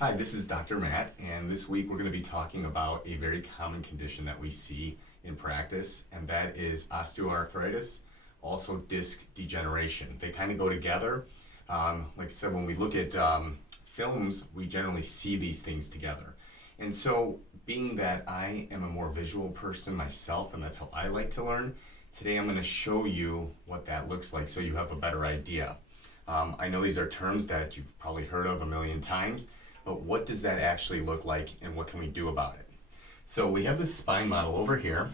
Hi, this is Dr. Matt, and this week we're going to be talking about a very common condition that we see in practice, and that is osteoarthritis, also disc degeneration. They kind of go together. Like I said, when we look at films, we generally see these things together. And so, being that I am a more visual person myself, and that's how I like to learn, today I'm going to show you what that looks like so you have a better idea. I know these are terms that you've probably heard of a million times, but what does that actually look like and what can we do about it? So we have this spine model over here,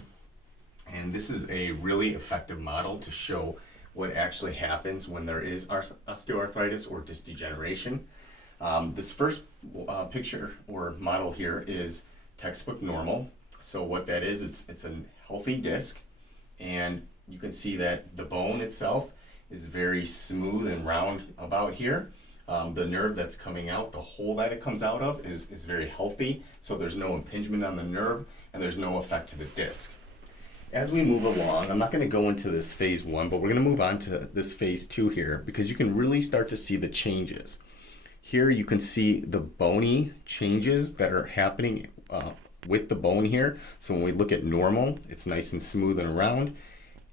and this is a really effective model to show what actually happens when there is osteoarthritis or disc degeneration. This first picture or model here is textbook normal. So what that is, it's a healthy disc, and you can see that the bone itself is very smooth and round about here. The nerve that's coming out, the hole that it comes out of is very healthy, so there's no impingement on the nerve and there's no effect to the disc. As we move along, I'm not going to go into this phase 1, but we're going to move on to this phase 2 here because you can really start to see the changes. Here you can see the bony changes that are happening with the bone here. So when we look at normal, it's nice and smooth and round.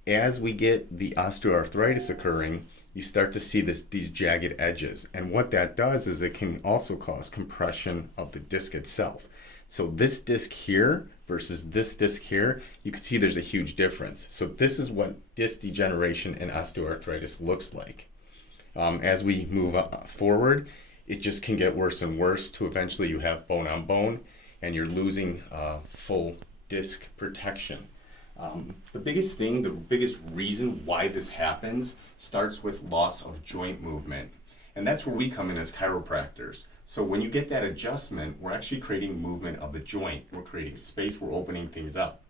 As we get the osteoarthritis occurring, you start to see these jagged edges. And what that does is it can also cause compression of the disc itself. So this disc here versus this disc here, you can see there's a huge difference. So this is what disc degeneration and osteoarthritis looks like. As we move forward, it just can get worse and worse to eventually you have bone on bone and you're losing full disc protection. The biggest reason why this happens starts with loss of joint movement. And that's where we come in as chiropractors. So when you get that adjustment, we're actually creating movement of the joint. We're creating space, we're opening things up.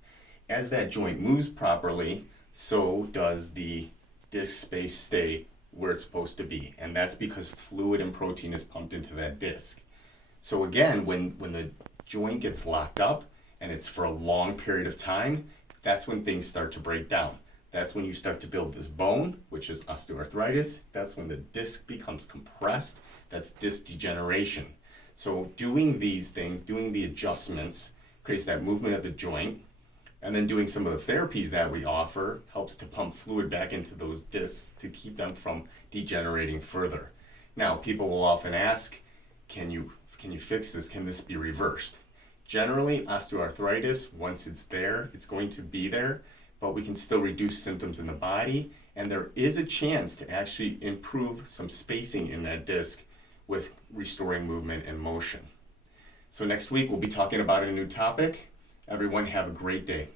As that joint moves properly, so does the disc space stay where it's supposed to be. And that's because fluid and protein is pumped into that disc. So again, when the joint gets locked up and it's for a long period of time, that's when things start to break down. That's when you start to build this bone, which is osteoarthritis. That's when the disc becomes compressed. That's disc degeneration. So doing these things, doing the adjustments, creates that movement of the joint. And then doing some of the therapies that we offer helps to pump fluid back into those discs to keep them from degenerating further. Now, people will often ask, can you fix this? Can this be reversed? Generally, osteoarthritis, once it's there, it's going to be there, but we can still reduce symptoms in the body, and there is a chance to actually improve some spacing in that disc with restoring movement and motion. So next week, we'll be talking about a new topic. Everyone have a great day.